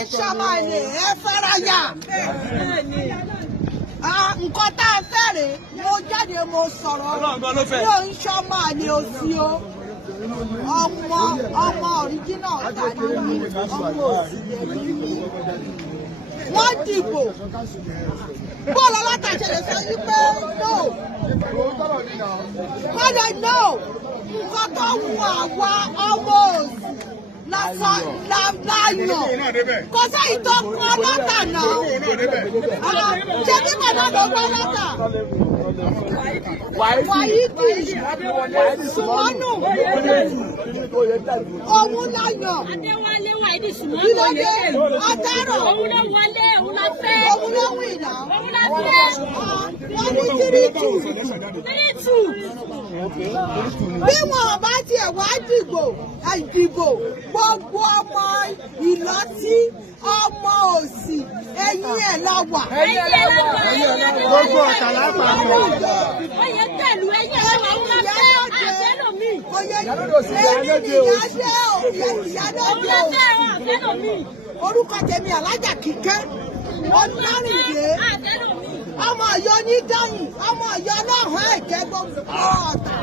ń ṣọmọ ilé ẹ fẹ́ràyà. Nǹkan tá a fẹ́rẹ̀ mo jáde mo sọ̀rọ̀ mi ò ń ṣọmọ àlè òsì o. Ọmọ ọ̀ríjínà ọ̀tá ni ọmọ òsì ẹ̀mí mi. Wọ́n dìbò. Bọ́ọ̀lù alátàṣẹlẹ̀ sọ wípé no. Wọ́n lè no. Nǹkan tó wù àwa ọmọ òsì lásán láyàn. Kò sẹ́yìn tó kọ́ lọ́tà náà. Ṣé bí bàbá ló gbọ́ lọ́tà? Wàyídì Sùmọ́nù. Òun láyàn. Adéwálé Wàyídì Sùmọ́nù. Ìlọ́dẹ Ọ̀tẹ́rọ̀. Òun ló wọlé, òun ló fẹ́. Òun ló wí ìlà. Òun ló fẹ́. Wọ́n ní 3-2. 3-2. Bí wọn bá tiẹ̀ wá dìbò gbogbo ọmọ ìlọtí ọmọ òsì ẹ̀yìn ẹ̀ lọ wà. Gbogbo ọ̀tà lápapọ̀. Oyè pẹ̀lú ẹ̀yìn ẹ̀ lọ wà fẹ́ àfẹ́lòmí. Orúkọ tèmi Alájà Kíkẹ́ Ọlárìndé ọmọ Ọ̀yọ́ ní dáhùn ọmọ Ọ̀yọ́ lọ́hùn ẹ̀jẹ̀ gbogbo ọ̀tà.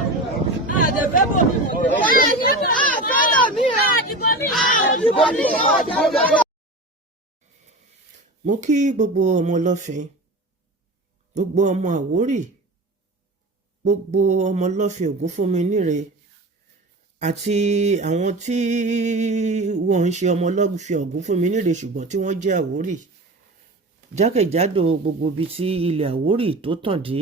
Mo kí gbogbo ọmọ Ọlọ́fin, gbogbo ọmọ Àwórì, gbogbo ọmọ Ọlọ́fin Ògúnfúnminíre àti àwọn tí wọ́n ń ṣe ọmọ Ọlọ́fin Ògúnfúnminíre ṣùgbọ́n tí wọ́n jẹ́ Àwórì jákèjádò gbogbo ibi tí ilẹ̀ Àwórì tó tàn dé,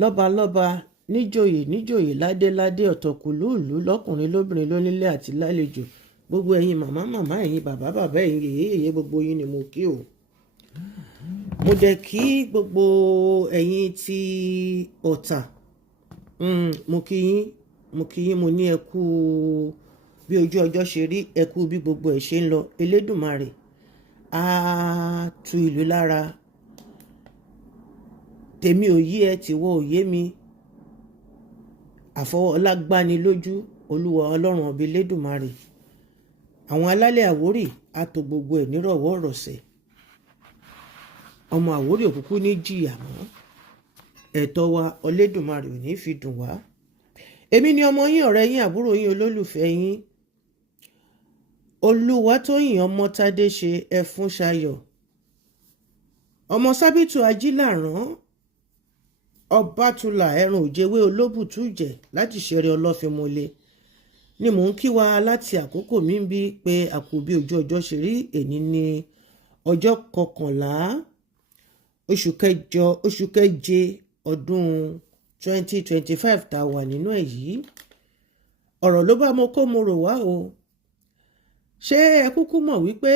lọ́balọ́ba, níjòyè ládéládé, ọ̀tọ̀kùlúùlú, lọ́kùnrin lóbìnrin, lónílé àti lálejò, gbogbo ẹ̀yin màmá ẹ̀yin bàbá ẹ̀yin yèyé gbogbo yín ni mo kí o. Mo dẹ̀ kí gbogbo ẹ̀yin tí Ọ̀tà, mo kí yín mo ní ẹ kú bí ojú ọjọ́ ṣe rí, ẹ kú bí gbogbo ẹ̀ ṣe ń lọ. Elédùmarè á tu ìlú lára. Tèmi ò yé ẹ, tìwọ ò yé mi. Àfọwọ́lá gbani lójú Olúwa Ọlọ́run ọba Elédùmarè. Àwọn alálẹ̀ Àwórì á tò gbogbo ẹ̀ nírọ̀wọ́ rọ̀sẹ̀. Ọmọ Àwórì òkúkú ní jìyà mọ́. Ẹ̀tọ́ wa Elédùmarè ò ní fi dùn wá. Èmi ni ọmọ yín, ọ̀rẹ́ yín, àbúrò yín, olólùfẹ́ yín, Olúwatóyìn Ọmọ́tádéṣe Ẹfúnṣayọ̀, ọmọ Sábìtù Ajílàrán, Ọbátúlà ẹrùn òjèwé olóbùtújẹ láti Ṣẹ̀rẹ̀ Ọlọ́fínmọlé ni mò ń kí wa láti àkókò mi bí pé àkùbí ojú ọjọ́ ṣe rí. Èní ní ọjọ́ 11 oṣù keje ọdún 2025 tá a wà nínú ẹ̀ yìí. Ọ̀rọ̀ ló bá mo kó mo rò wá o. Ṣé ẹ kúkú mọ̀ wípé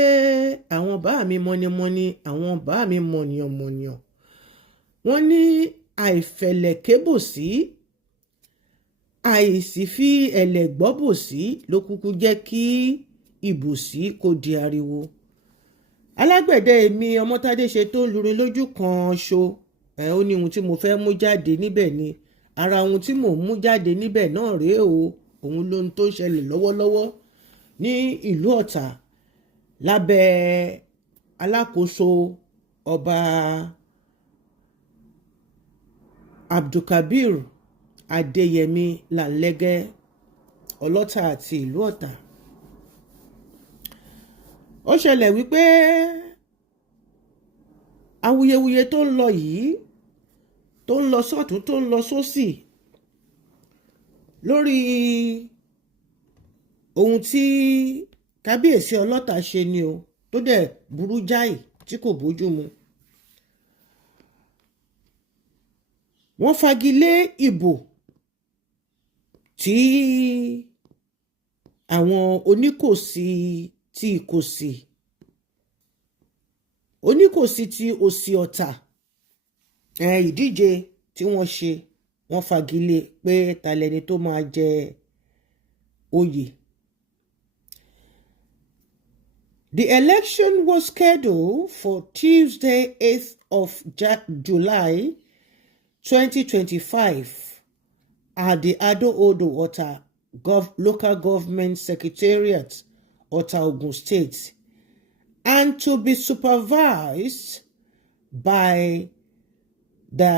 àwọn bá mi mọ̀nìmọ̀nì, àwọn bá mi mọ̀nìyàn wọ́n ní àìfẹ̀lẹ̀kébòsí àìsí fi ẹlẹ́gbọ́bòsí ló kúkú jẹ́ kí ìbòsí kó di ariwo. Alágbẹ̀dẹ èmi Ọmọ́tádéṣe tó ń lurin lójú kan ṣo, ó ní ohun tí mo fẹ́ mú jáde níbẹ̀ ni. Ara ohun tí mò ń mú jáde níbẹ̀ náà rèé o. Òun lóhun tó ń ṣẹlẹ̀ lọ́wọ́lọ́wọ́ ní ìlú Ọ̀tà lábẹ́ alákòóso ọba KABIRU ADEYEMI LANLEGE ọlọ́tà àti ìlú Ọ̀tà. Ó ṣẹlẹ̀ wípé awuyewuye tó ń lọ yìí, tó ń lọ sọ́tún tó ń lọ sósì lórí ohun tí kábíyèsí ọlọ́tà ṣe ni o, tó dẹ̀ burú jáì tí kò bójú mu. Wọ́n fagilé ìbò tí àwọn oníkòsí ti Ìkòsí, oníkòsí ti Òsì Ọ̀tà, ìdíje tí wọ́n ṣe, wọ́n fagilé pé ta lẹni tó máa jẹ oyè. The election was scheduled for Tuesday, 8th of July 2025 at the Ado-Odo Local Government Secretariat, Ọ̀tà, Ogun State. and to be supervised by the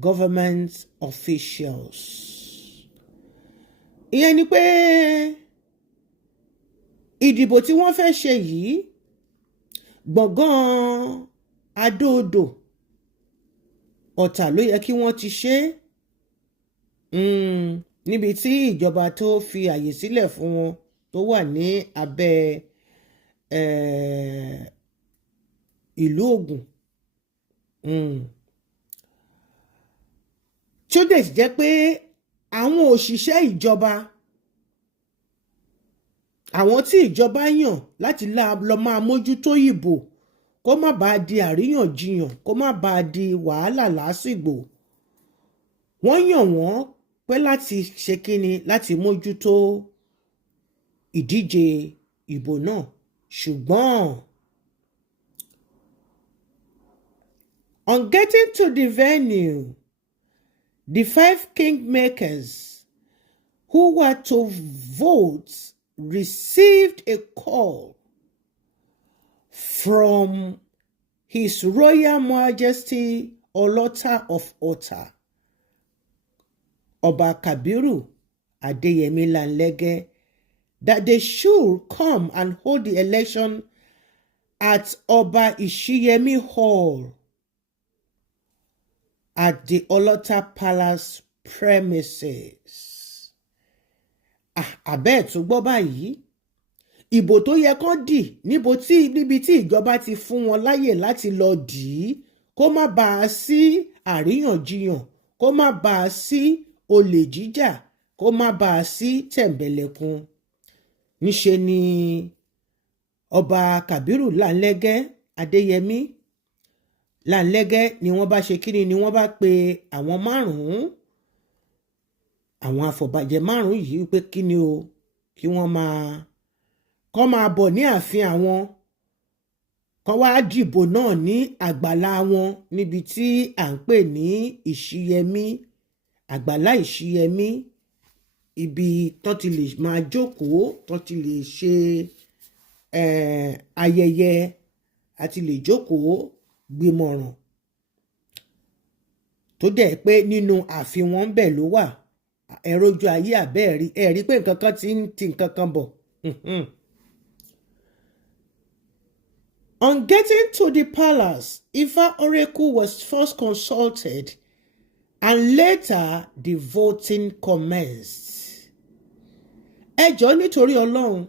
government officials. Ìyẹn ni pé ìdìbò tí wọ́n fẹ́ ṣe yìí gbọ̀ngàn Adó-Odò Ọ̀tà ló yẹ kí wọ́n ti ṣe níbi tí ìjọba tó fi àyè sílẹ̀ fún wọn tó wà ní abẹ́ ìlú Ògùn. Tí ó dẹ̀ jẹ́ pé àwọn òṣìṣẹ́ ìjọba, àwọn tí ìjọba yàn láti lọ máa mójútó ìbò kó má bàa di àríyànjiyàn, kó má bàa di wàhálà lásìgbò, wọ́n yàn wọ́n pé láti ṣe kíni, láti mójútó ìdíje ìbò náà. Ṣùgbọ́n on getting to the venue, the 5 kingmakers who were to vote received a call from His Royal Majesty Olota of Ota, Ọba KABIRU ADEYEMI LANLEGE, that they should come and hold the election at Ọba Ishiyemi Hall at the Olota Palace premises. Àbẹ́ẹ̀ tó gbọ́ báyìí, ìbò tó yẹ kán dì níbi tí ìjọba ti fún wọn láyè láti lọ dì í, kó má bàa sí àríyànjiyàn, kó má bàa sí olè jíjà, kó má bàa sí tẹ̀m̀bẹ̀lẹ̀kun. Níṣe ni Ọba KABIRU LANLEGE ADEYEMI LANLEGE ni wọ́n bá ṣe kíni, ni wọ́n bá pe àwọn márùn-ún, àwọn afọbajẹ márùn-ún yìí pé kíni o, kí wọ́n máa bọ̀ ní ààfin àwọn, kán wá dìbò náà ní àgbàlá wọn níbi tí à ń pè ní Ìṣíyẹmí, àgbàlá Ìṣíyẹmí, ibi tán ti lè máa jókòó, tán ti lè ṣe ayẹyẹ, àti lè jókòó gbìmọ̀ràn, tó dẹ̀ pé nínú ààfin wọn bẹ̀ ló wà. Ẹ̀rọ ojú ayé àbẹ́ẹ̀rí, ẹ̀rí pé nǹkan kan ti ń ti nǹkan kan bọ̀. On getting to the palace, Ifa Oracle was first consulted and later the voting commenced. Ẹ jọ̀ọ́ nítorí Ọlọ́run,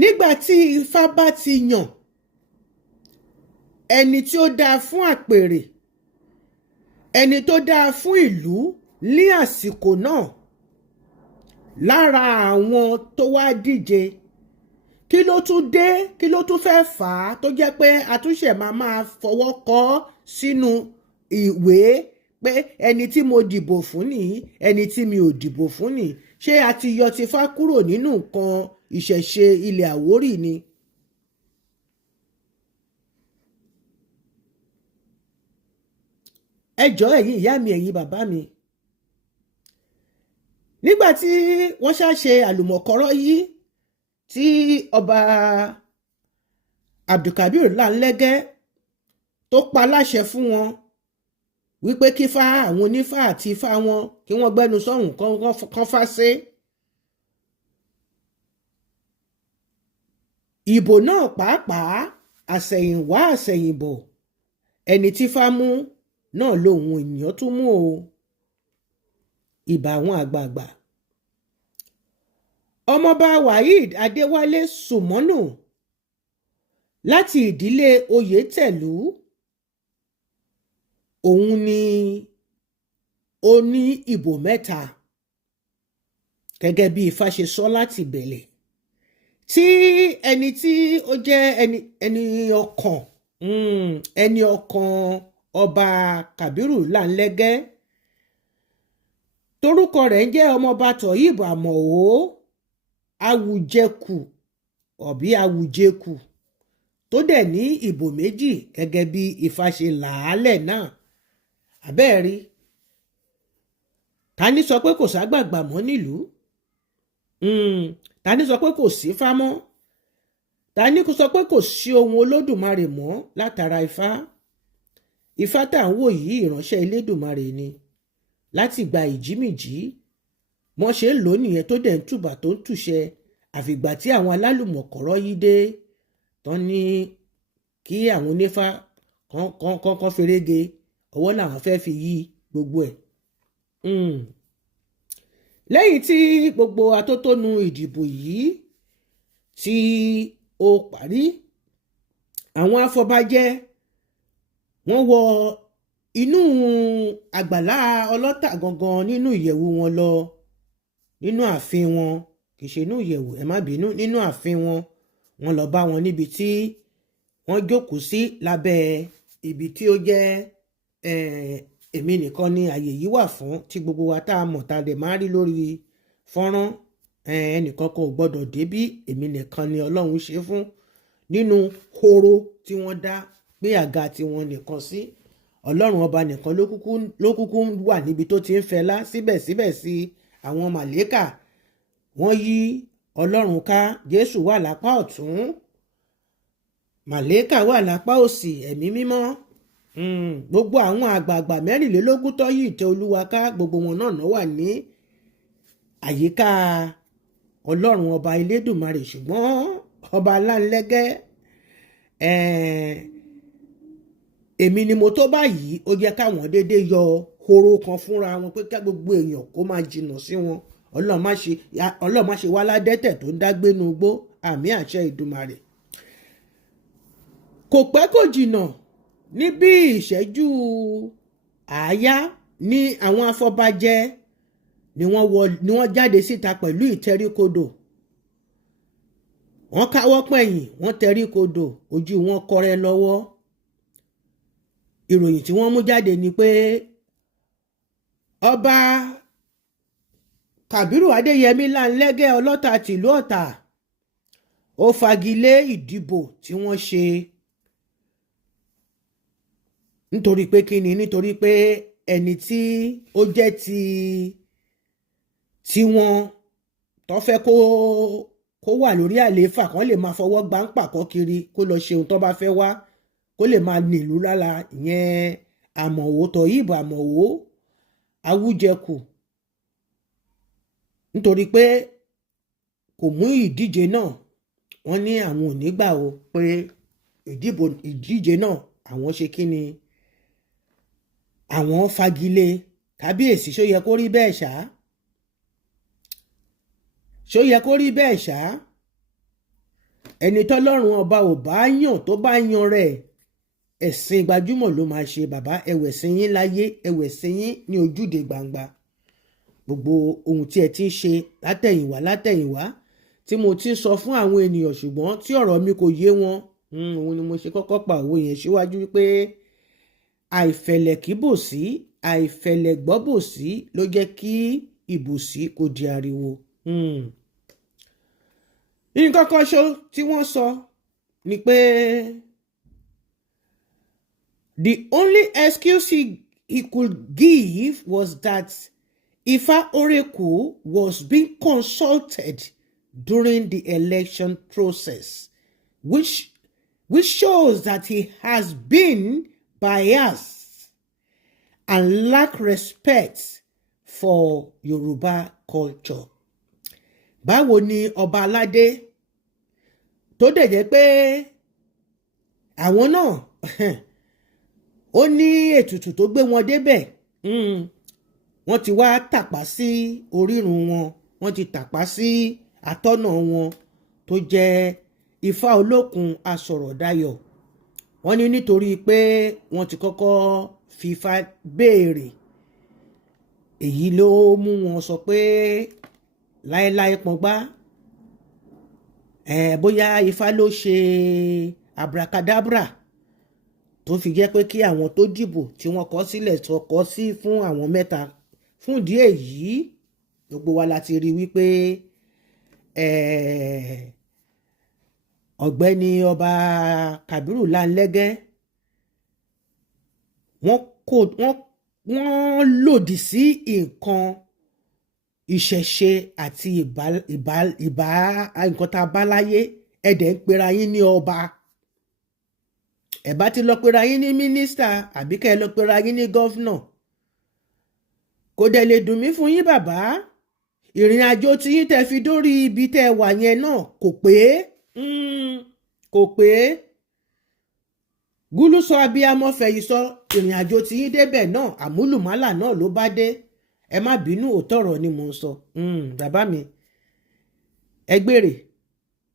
nígbà tí Ifá bá ti yàn ẹni tí ó dáa fún àpèrè, ẹni tó dáa fún ìlú ní àsìkò náà, lára àwọn tó wá díje, kí ló tún dé, kí ló tún fẹ́ fà á tó jẹ́ pé àtúnṣe máa fọwọ́ kọ sínú ìwé pé ẹni tí mo dìbò fún nìyí, ẹni tí mi ò dìbò fún nìyí. Ṣé a ti yọ Tifá kúrò nínú nǹkan ìṣẹ̀ṣe ilẹ̀ Àwórì ni? Ẹ jọ̀ọ́ ẹ̀yin ìyá mi, ẹ̀yin bàbá mi, nígbà tí wọ́n ṣe àlùmọ̀kọ́rọ́ yìí, tí Ọba Abdulkabir LANLEGE tó pa láṣẹ fún wọn wípé kí fá àwọn onífá àti ifá wọn kí wọ́n gbẹ́nu sọ́hùn kan fá sé. Ìbò náà pàápàá, àsẹ̀yìnwá àsẹ̀yìnbọ̀, ẹni tí fá mú náà lòun ènìyàn tún mú o. Ìbà àwọn àgbààgbà. Ọmọọba Waheed Adéwálé Sùmọ́nù láti ìdílé Oyètẹ̀lú, òun ni ó ní ìbò 3 gẹ́gẹ́ bí Ifá ṣe sọ láti bẹ̀lẹ̀, tí ẹni tí ó jẹ́ ẹni ọkàn Ọba KABIRU LANLEGE, torúkọ rẹ̀ ń jẹ́ ọmọọba Toyib Àmọ̀ó Awùjẹkù ọ̀bí Awùjẹkù, tó dẹ̀ ní ìbò 2 gẹ́gẹ́ bí Ifá ṣe làálẹ̀ náà. Àbẹ́ẹ̀rí, ta ní sọ pé kò ságbàgbà mọ́ nílùú? Ta ní sọ pé kò sí fá mọ́? ta ní kó sọ pé kò sí ohun Olódùmarè mọ́ látara Ifá. Ifá tá à ń wò yìí ìránṣẹ́ Elédùmarè ni láti gba ìjímìjí wọ́n ṣe ń lò nìyẹn tó dẹ̀ ń tùbà tó ń tùṣẹ àfìgbà tí àwọn alálùmọ̀kọ́rọ́ yí dé tán ní kí àwọn onífá kan ferege ọwọ́ làwọn fẹ́ fi yí gbogbo ẹ̀. Lẹ́yìn tí gbogbo atótónu ìdìbò yìí tí ó parí, àwọn afọbajẹ wọ́n wọ inú àgbàlá ọlọ́tà gangan nínú ìyẹ̀wù wọn lọ, nínú ààfin wọn, kì í ṣe inú ìyẹ̀wù, ẹ má bínú, nínú ààfin wọn. Wọ́n lọ bá wọn níbi tí wọ́n jókòó sí lábẹ́ ibi tí ó jẹ́ èmi nìkan ni àyè yìí wà fún, tí gbogbo wa tá a mọ̀ tá a lè máa rí lórí fọ́nrán. Ẹnìkan kan ò gbọ́dọ̀ débí, èmi nìkan ni Ọlọ́run ṣe fún, nínú horo tí wọ́n dá pé àga tí wọ́n nìkan sí. Ọlọ́run ọba nìkan ló kúkú wà níbi tó ti ń fẹlá. Síbẹ̀síbẹ̀ sí àwọn màlẹ́kà wọ́n yí Ọlọ́run ká. Jésù wà lápá ọ̀tún, màlẹ́kà wà lápá òsì, ẹ̀mí mímọ́. Gbogbo àwọn àgbààgbà 24 tó yí ìtẹ́ Olúwa ká, gbogbo wọn náà wà ní àyíká Ọlọ́run ọba Elédùmarè. Ṣùgbọ́n ọba Láńlẹ́gẹ́, èmi ni mo tó báyìí, ó jẹ́ káwọn déédéé yọ horo kan fúnra wọn pé ká gbogbo èèyàn kó máa jìnnà sí wọn. Ọlọ́run má ṣe wá ládẹ́tẹ̀ tó ń dágbénu igbó, àmì àṣẹ Ìdùmarè. Kò pẹ́ kò jìnnà, ní bí ìṣẹ́jú àáyá ní àwọn afọbajẹ ni wọ́n jáde síta pẹ̀lú ìtẹríkodò. Wọ́n káwọ́ pẹ̀yìn, wọ́n tẹríkodò, ojú wọn kọrẹ lọ́wọ́. Ìròyìn tí wọ́n mú jáde ni pé ọba KABIRU ADEYEMI LANLEGE ọlọ́ta tìlú Ọ̀tà ó fagilé ìdìbò tí wọ́n ṣe. Nítorí pé kíni? Nítorí pé ẹni tí ó jẹ́ tí wọ́n tó fẹ́ kó wà lórí àlééfà kan lè máa fọwọ́ gbá ń pàkọ́ kiri kó lọ ṣe ohun tó bá fẹ́ wá, kó lè máa nílùú lára. Ìyẹn àmọ̀wò Toyib àmọ̀wò Awújẹkù. Nítorí pé kò mú ìdíje náà, wọ́n ní àwọn ò ní gbà o pé ìdíje náà àwọn ṣe kíni, àwọn fagilé. Kábíyèsí, ṣó yẹ kó rí bẹ́ẹ̀ ṣá? Ṣó yẹ kó rí bẹ́ẹ̀ ṣá? Ẹni tọ́lọ́run ọba ò bá yàn tó bá yan rẹ̀, ẹ̀sìn gbajúmọ̀ ló máa ṣe. Bàbá, ẹwẹ̀sìn yín láyé, ẹwẹ̀sìn yín ní ojúde gbangba. Gbogbo ohun tí ẹ ti ń ṣe látẹ̀yìnwá tí mo ti sọ fún àwọn ènìyàn, ṣùgbọ́n tí ọ̀rọ̀ mi kò yé wọn, òun ni mo ṣe kọ́kọ́ pa òwe yẹn síwájú pé àìfẹ̀lẹ̀ kí bòsí, àìfẹ̀lẹ̀ gbọ́ bòsí ló jẹ́ kí ìbòsí kó di ariwo. Nǹkan kan ṣo tí wọ́n sọ ni pé the only excuse he could give was that Ifá Oracle was being consulted during the election process, which shows that he has been biased and lack respect for Yoruba culture. Báwo ni ọba aládé tó dẹ̀ jẹ́ pé àwọn náà ó ní ètùtù tó gbé wọn débẹ̀, wọ́n ti wá tàpá sí orírun wọn, wọ́n ti tàpá sí atọ́nà wọn tó jẹ́ Ifá Olókun Asọ̀rọ̀dayọ̀. Wọ́n ní nítorí pé wọ́n ti kọ́kọ́ fi Ifá béèrè, èyí ló mú wọn sọ pé láéláé pọngbá, bóyá Ifá ló ṣe abracadabra tó fi jẹ́ pé kí àwọn tó dìbò tí wọ́n kọ sílẹ̀ tó kọ sí fún àwọn mẹ́ta. Fún ìdí èyí, gbogbo wa láti rí wípé ọ̀gbẹ́ni ọba KABIRU LANLEGE wọ́n lòdì sí nǹkan ìṣẹ̀ṣe àti nǹkan tá a bá láyé. ẹ dẹ̀ ń pera yín ní ọba. Ẹ bá ti lọ pera yín ní mínísítà àbí kẹ́ ẹ lọ pera yín ní gọ́fúnà. Kò dẹ̀ lè dùn mí fún yín bàbá. Ìrìn àjò tí yín tẹ́ fi dórí ibi tẹ́ wà yẹn náà kò pé. Kò pé. Gúlú sọ abiyamọ fẹ̀yì sọ ìrìn àjò tí yín débẹ̀ náà àmúlùmálà náà ló bá dé. Ẹ má bínú òótọ́rọ̀ ni mò ń sọ. Bàbá mi ẹ gbèrè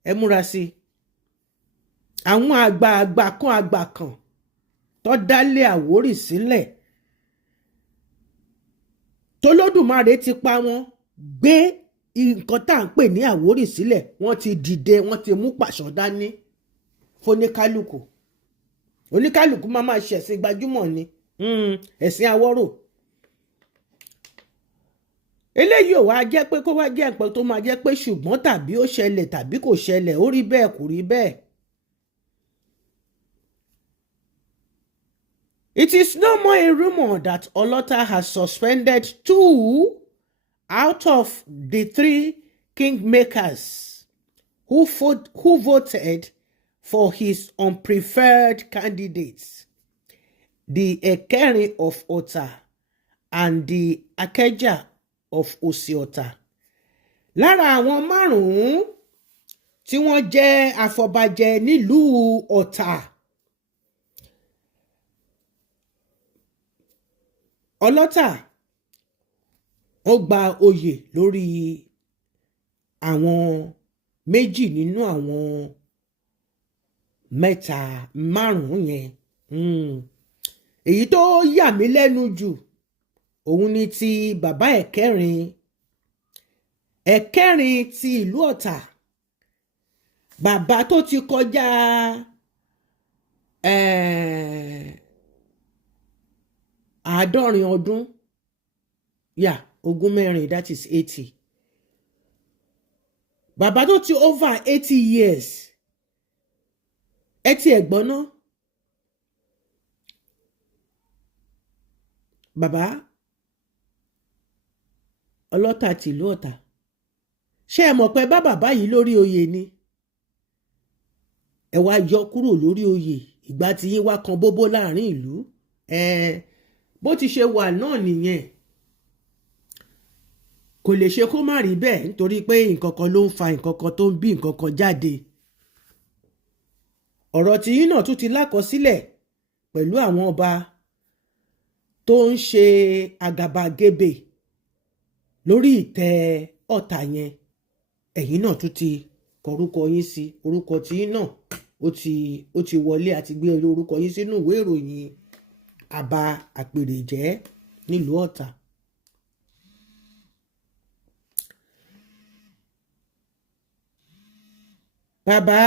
ẹ múra sí i. Àwọn àgbà kan tó dálé Àwórì sílẹ̀ tólódùmarè ti pa wọ́n gbé nǹkan tá à ń pè ní Àwórì sílẹ̀, wọ́n ti dìde, wọ́n ti mú pàṣọ dání fóníkálùkù. Oníkálùkù máa ṣẹ̀sìn gbajúmọ̀ ni, ẹ̀sìn Awórò. Eléyìí ò wá jẹ́ pé kó wá jẹ́ nǹkan tó máa jẹ́ pé ṣùgbọ́n tàbí ó ṣẹlẹ̀ tàbí kò ṣẹlẹ̀, ó rí bẹ́ẹ̀ kò rí bẹ́ẹ̀. It is no more a rumor that Olota has suspended 2 out of the 3 kingmakers who voted for his unpreferred candidates, the Ekerin of Ota and the Akeja of Osiota. Lára àwọn 5 tí wọ́n jẹ́ afọbajẹ nílùú Ọ̀tà, Ọlọ́tà ó gba oyè lórí àwọn 2 nínú àwọn 5 yẹn. Èyí tó yà mí lẹ́nu jù òun ni ti bàbá Ẹ̀kẹrin ti ìlú Ọ̀tà. Bàbá tó ti kọjá 70 ọdún, ogún mẹ́rin, that is 80. Bàbá tó ti over 80 years. Ẹ ti ẹ̀gbọ́n náà. Bàbá Ọlọ́tà tìlú Ọ̀tà. Ṣé ẹ mọ̀ pé bàbá yìí lórí oyè ni? Ẹ wá yọ kúrò lórí oyè, ìgbà tí yín wá kan bóbó láàrin ìlú. Bó ti ṣe wà náà nìyẹn. Kò lè ṣe kó má rí bẹ́ẹ̀ nítorí pé nǹkan kan ló ń fa nǹkan kan tó ń bí nǹkan kan jáde. Ọ̀rọ̀ tí yín náà tún ti lákọsílẹ̀ pẹ̀lú àwọn ọba tó ń ṣe àgàbàgebè lórí ìtẹ́ Ọ̀tà yẹn. Ẹ̀yin náà tún ti kọrúkọ yín sí, orúkọ tí yín náà ó ti wọlé àti gbé orúkọ yín sínú ìwé ìròyìn àbá àpèrèjẹ́ nílùú Ọ̀tà. Bàbá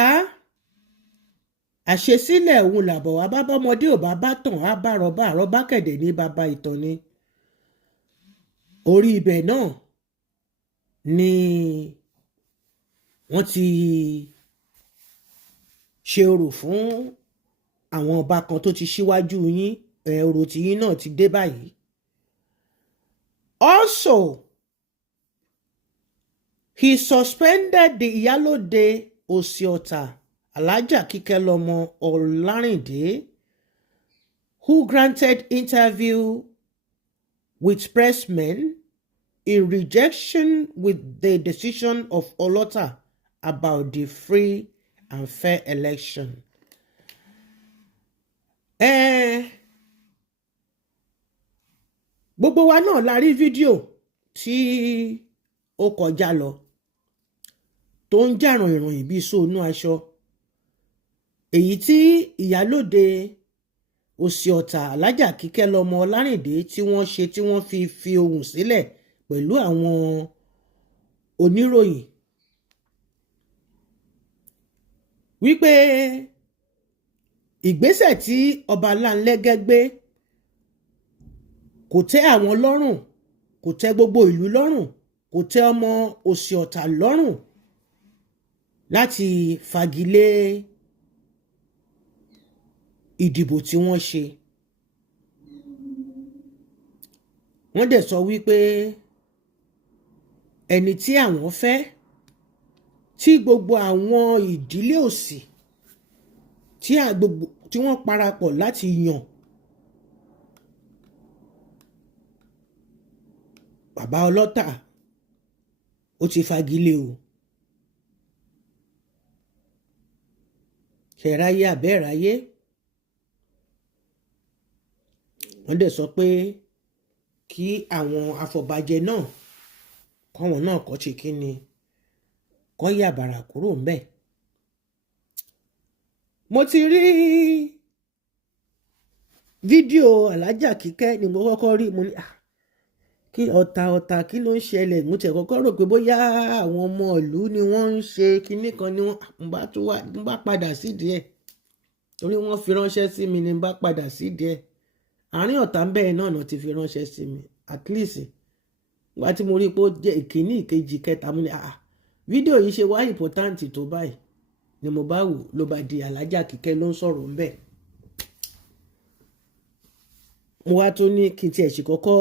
àṣesílẹ̀ òun làbọ̀ wá bá bọ́mọdé ò bá bá tàn á bá rọ́bà, àrọ́bá kẹ̀dẹ̀ ní bàbá ìtàn ni. Orí ibẹ̀ náà ni wọ́n ti ṣe orò fún àwọn ọba kan tó ti ṣíwájú yín. Orò tí yín náà ti dé báyìí. Also, he suspended the Ìyálóde Osiota, Alhaja Kíkẹ́lọmọ Ọlárìndé, who granted interview with pressmen in rejection with the decision of Olota about the free and fair election. Gbogbo wa náà la rí fídíò tí ó kọjá lọ tó ń jàràn ìròyìn bí sóònú aṣọ. Èyí tí Ìyálóde Osiota Alhaja Kíkẹ́lọmọ Ọlárìndé tí wọ́n ṣe, tí wọ́n fi ohùn sílẹ̀ pẹ̀lú àwọn oníròyìn wípé ìgbésẹ̀ tí ọba LANLEGE gbé kò tẹ́ àwọn lọ́rùn, kò tẹ́ gbogbo ìlú lọ́rùn, kò tẹ́ ọmọ Osiota lọ́rùn láti fagilé ìdìbò tí wọ́n ṣe. Wọ́n dẹ̀ sọ wípé ẹni tí àwọn fẹ́ tí gbogbo àwọn ìdílé òsì tí wọ́n parapọ̀ láti yàn bàbá ọlọ́tà ó ti fagilé o. ṣẹ̀ráyé àbẹ́ẹ̀ráyé wọ́n dẹ̀ sọ pé kí àwọn afọbajẹ náà kọ́wọn náà kọ́ ṣe kí ni kọ́ yà bàrà kúrò ńbẹ̀. mo ti rí fídíò alájà Kíkẹ́ ni mo kọ́kọ́ rí mo ní kí ọ̀tà kí ló ń ṣẹlẹ̀ mo tẹ̀ kọ́kọ́ rò pé bóyá àwọn ọmọ ìlú ni wọ́n ń ṣe kinní kan ni wọ́n bá padà sídìí ẹ̀ torí wọ́n fi ránṣẹ́ sí mi ni bá padà sídìí ẹ̀ àárín ọ̀tá ń bẹ́ẹ̀ náà ti fi ránṣẹ́ sí mi at least wá tí mo rí pé ó jẹ́ ìkíní ìkejì kẹta mo ní fídíò yìí ṣe wá important tó báyìí ni mo bá wò ló bá di alájà Kíkẹ́ ló ń sọ̀rọ̀ ńbẹ̀. mo wá tó ní kí n tiẹ̀ sì kọ́kọ́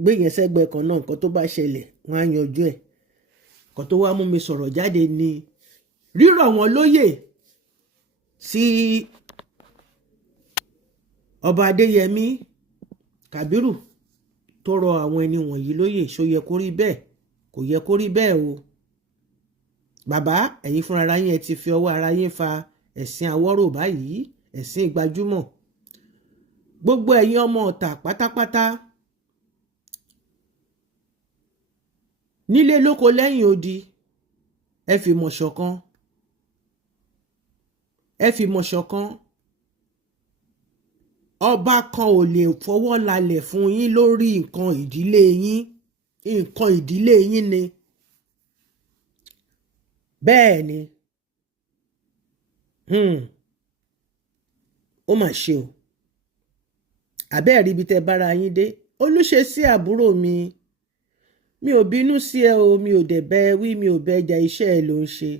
gbé yẹn sẹ́gbẹ̀ẹ́ kan náà nǹkan tó bá ṣẹlẹ̀ wọ́n á yanjú ẹ̀. nǹkan tó wá mú mi sọ̀rọ̀ jáde ni rírọ̀ wọn lóyè sí ọba Adéyẹmí KABIRU tó rọ àwọn ẹni wọ̀nyí lóyè ṣó yẹ kó rí bẹ́ẹ̀ kò yẹ kó rí bẹ́ẹ̀ o. bàbá ẹ̀yin fúnra ara yín ẹ ti fi ọwọ́ ara yín fa ẹ̀sìn àwọ́rò báyìí ẹ̀sìn gbajúmọ̀ gbogbo ẹ̀yin ọmọ Ọ̀tà pátápátá nílé lóko lẹ́yìn odi ẹ fi mọ̀ ṣọ̀kan ọba kan ò lè fọwọ́ lalẹ̀ fún yín lórí nǹkan ìdílé yín ni bẹ́ẹ̀ ni ó mà ṣe o àbẹ́ẹ̀rí ibi tẹ́ bára yín dé Olúṣesí àbúrò mi ò bínú sí ẹ o mi ò dẹ̀ bẹ́ wí mi ò bẹ́ jà iṣẹ́ ẹ ló ń ṣe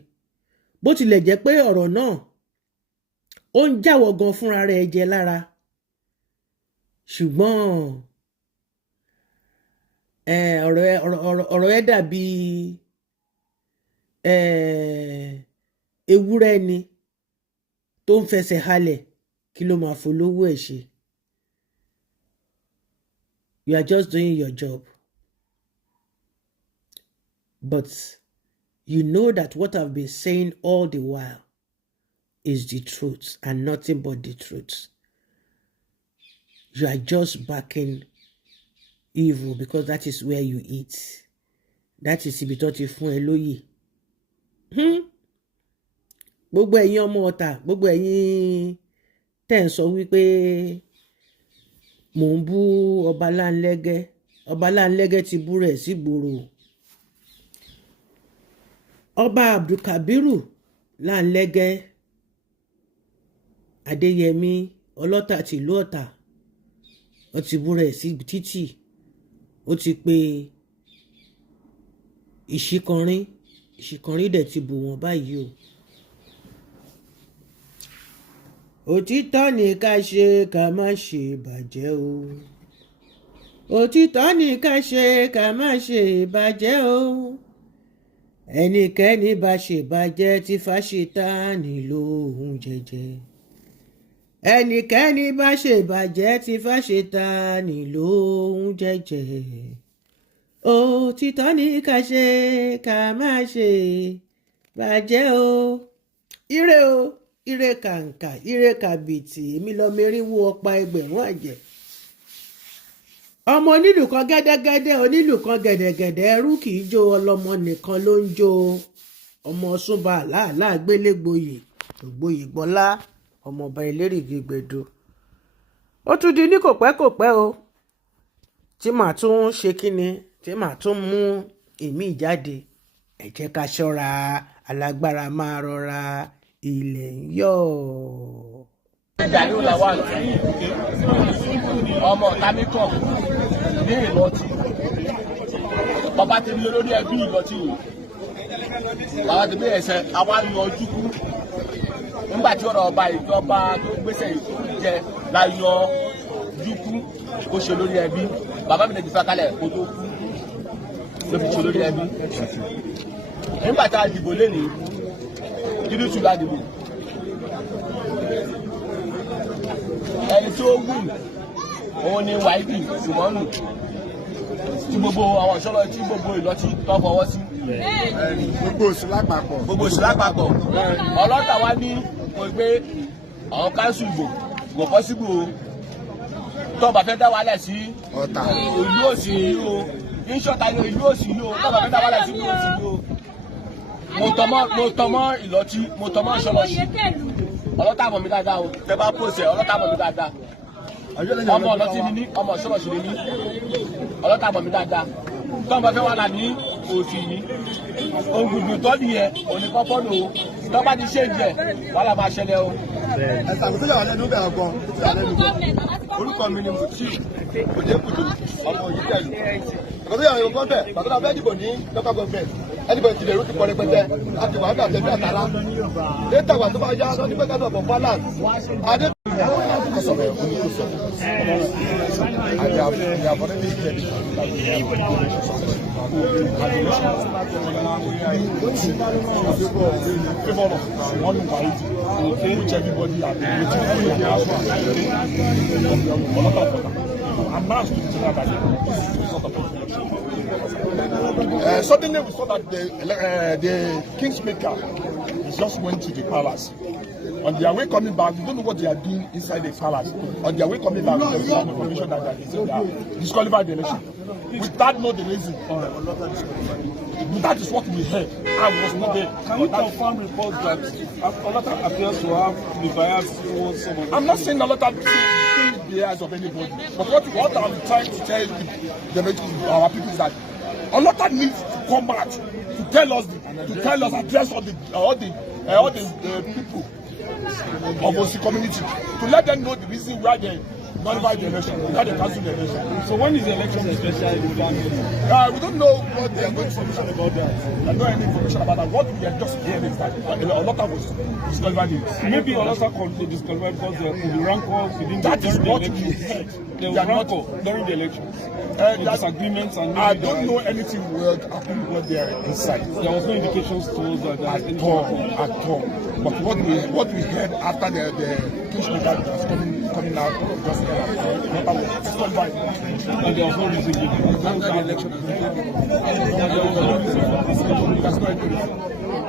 bó tilẹ̀ jẹ́ pé ọ̀rọ̀ náà ó ń jáwọ́ gan fúnra rẹ̀ jẹ lára ṣùgbọ́n ọ̀rọ̀ ẹ dàbí ewúrẹ́ ni tó ń fẹsẹ̀ halẹ̀ kí ló máa folówó ẹ̀ ṣe. You are just doing your job. But you know that what I've been saying all the while is the truth and nothing but the truth. You are just backing evil because that is where you eat. That is ibi tó ti fún ẹ lóyè. Gbogbo ẹ̀yin ọmọ Ọ̀tà, gbogbo ẹ̀yin tẹ́ ń sọ wípé mò ń bú ọba Láńlẹ́gẹ́ ti bú rẹ̀ sí gbòòrò. Ọba KABIRU Láńlẹ́gẹ́ Adéyẹmí ọlọ́tà tìlú Ọ̀tà ó ti bú rẹ̀ sí títì ó ti pe ìṣìkanrin dẹ̀ ti bù wọ́n báyìí o. Òtítọ́ ni ká ṣe ká má ṣe bàjẹ́ o. Òtítọ́ ni ká ṣe ká má ṣe bàjẹ́ o. Ẹnikẹ́ni bá ṣe bàjẹ́ tí fáṣítánì lóhun jẹjẹ. Ẹnikẹ́ni bá ṣe bàjẹ́ tí fáṣítánì lóhun jẹjẹ. Òtítọ́ ni ká ṣe ká má ṣe bàjẹ́ o. Ire o. Ire kàǹkà ire kàbìtì èmi lọ mẹ́rìnwó ọ̀pá ẹgbẹ̀rún àjẹ́. Ọmọ onílù kan gẹ́dẹ́gẹ́dẹ́ onílù kan gẹ̀dẹ̀gẹ̀dẹ̀ ẹrú kì í jó ọlọ́mọ nìkan ló ń jó ọmọ súnba àlàálà gbélégbòyè ògbóyè gbọ́lá ọmọọba elérìgì gbẹdọ. Ó tún di ní kòpẹ́kòpẹ́ o tí màá tún ṣe kíni tí màá tún mú èmi jáde ẹ jẹ́ ká ṣọ́ra alágbára máa rọra ilẹ̀ ń yọ̀. Ìdàlú làwọn ọmọ Ọ̀tàmíkàn ní Ìlọtí bàbá ti ní olórí ẹbí Ìlọtí o bàbá ti bí ẹsẹ̀ àwa yanjú kú nígbà tí ọ̀rọ̀ ọba ìjọba tó gbèsè jẹ la yanjú kú kó ṣe olórí ẹbí bàbá mi lè ti fa kalẹ̀ kó tó kú ló fi ṣe olórí ẹbí nígbà tá a dìbò lénìí júdùtù la dìbò ẹni tí ó wù òun ni wáìdì ṣùgbọ́n tí gbogbo àwọn ìṣọ́lọ tí gbogbo ìlọ́tí tó fọwọ́ sí gbogbo òsì lápapọ̀ ọlọ́tà wa ní mo gbé àwọn káńsù ìbò kò pọ́síbù o tó bá fẹ́ dá wàhálà sí ọ̀tà ìlú òsì yìí o ìṣọ̀tà ní ìlú òsì yìí o tó bá fẹ́ dá wàhálà sí ìlú òsì yìí o mo tọmọ ìlọ́tí mo tọmọ ìṣọlọ́sì ọlọ́tà mọ̀ mi dáadáa o tẹ bá pòsè ọlọ́tà mọ̀ mi dáadáa ọmọ ọlọ́tí ni ní ọmọ ìṣọlọ́sì ni ní ọlọ́tà mọ̀ mi dáadáa tó bá fẹ́ wàhálà ní òsì yìí ògùdù tó nìyẹn òní kọ́kọ́ lò ó tó bá ti ṣe jẹ wàhálà máa ṣẹlẹ̀ o. Orúkọ mi ni Mutiu Òdekùdù ọmọ Òyìnbẹ̀lú. Ìkọ̀tún yàrá ìwọ̀n kan bẹ̀ pàtó náà fẹ́ dìbò ní local government ẹnìbọn ti lè rú ti pọ̀ rẹpẹtẹ láti wà ní àtẹ̀bí àtàrà. Létà wà tó bá yá lọ ní pẹ́ káàdùn ọ̀pọ̀ balance. Suddenly we saw that the Kingsmaker just went to the palace. On their way coming back, we don't know what they are doing inside the palace. On their way coming back, there's some information that they are disqualified the election. Without know the reason. That is what we heard. I was not there. Can you confirm reports that Olota appears to have the bias towards someone? I'm not saying Olota is the bias of anybody, but what I'm trying to tell our people is that Olota needs to come out to tell us, address all the people of Osi community, to let them know the reason why they nullified the election, why they cancelled the election. So when is the election especially? We don't know what they are going to information about that. I don't know any information about that. What we are just hearing is that Olota was disqualified. Maybe Olota could disqualified because there could be rancor within that is what the we heard. There was rancor during the election. Disagreements and I don't know anything weird happened when they are inside. There was no indications towards that. At all. But what we heard after the Kingsmaker was coming out just disqualified. And there was no reason given. After the election.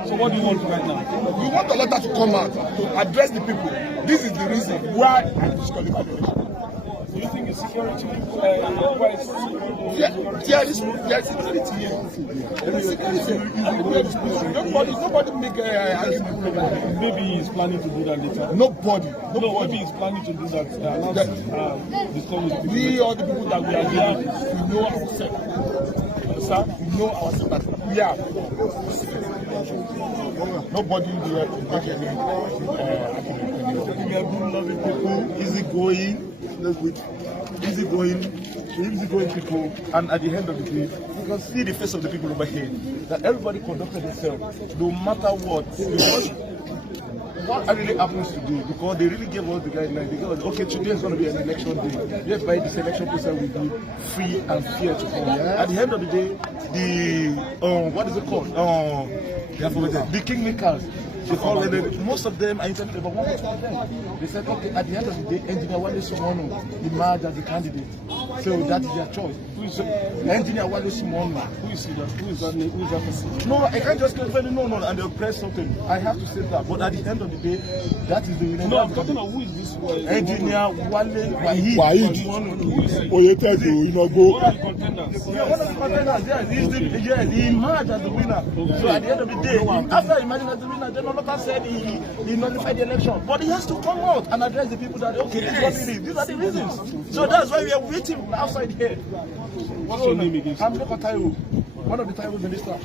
So what do you want right now? We want the letter to come out to address the people. This is the reason why I disqualified the election. Do you think it's security request? There is security here. There is security. Nobody make argument. Maybe he's planning to do that later. Nobody. Maybe he's planning to do that. We all the people that we are here, we know ourselves. Sir, we know ourselves that we are. Nobody will take any We are good loving people, easygoing people, and at the end of the day, you can see the face of the people over here, that everybody conducted themselves, no matter what. Because what really happens today, because they really gave us the guidelines, they gave us, okay, today is going to be an election day. Yes, by this election process will be free and fair to come. At the end of the day, what is it called? The kingmakers. Most of them are intended, but one of them, they said, okay, at the end of the day, Engineer Wale Simono emerged as a candidate. So that is their choice. Engineer Wale Simono. Who is that? Who is that person? No, I can't just say no, and they'll press something. I have to say that. But at the end of the day, that is the winner. No, I'm talking about who is this one? Engineer Wale Wahid. Oyetedo, Inogo. What are the contenders? Yeah, one of the contenders, he emerged as the winner. So at the end of the day, after emerging as the winner, then Olota said he nullified the election. But he has to come out and address the people that, okay, this is what it is. These are the reasons. So that's why we are waiting outside here. What's your name again? I'm Leko Taiwo, one of the Taiwo ministers.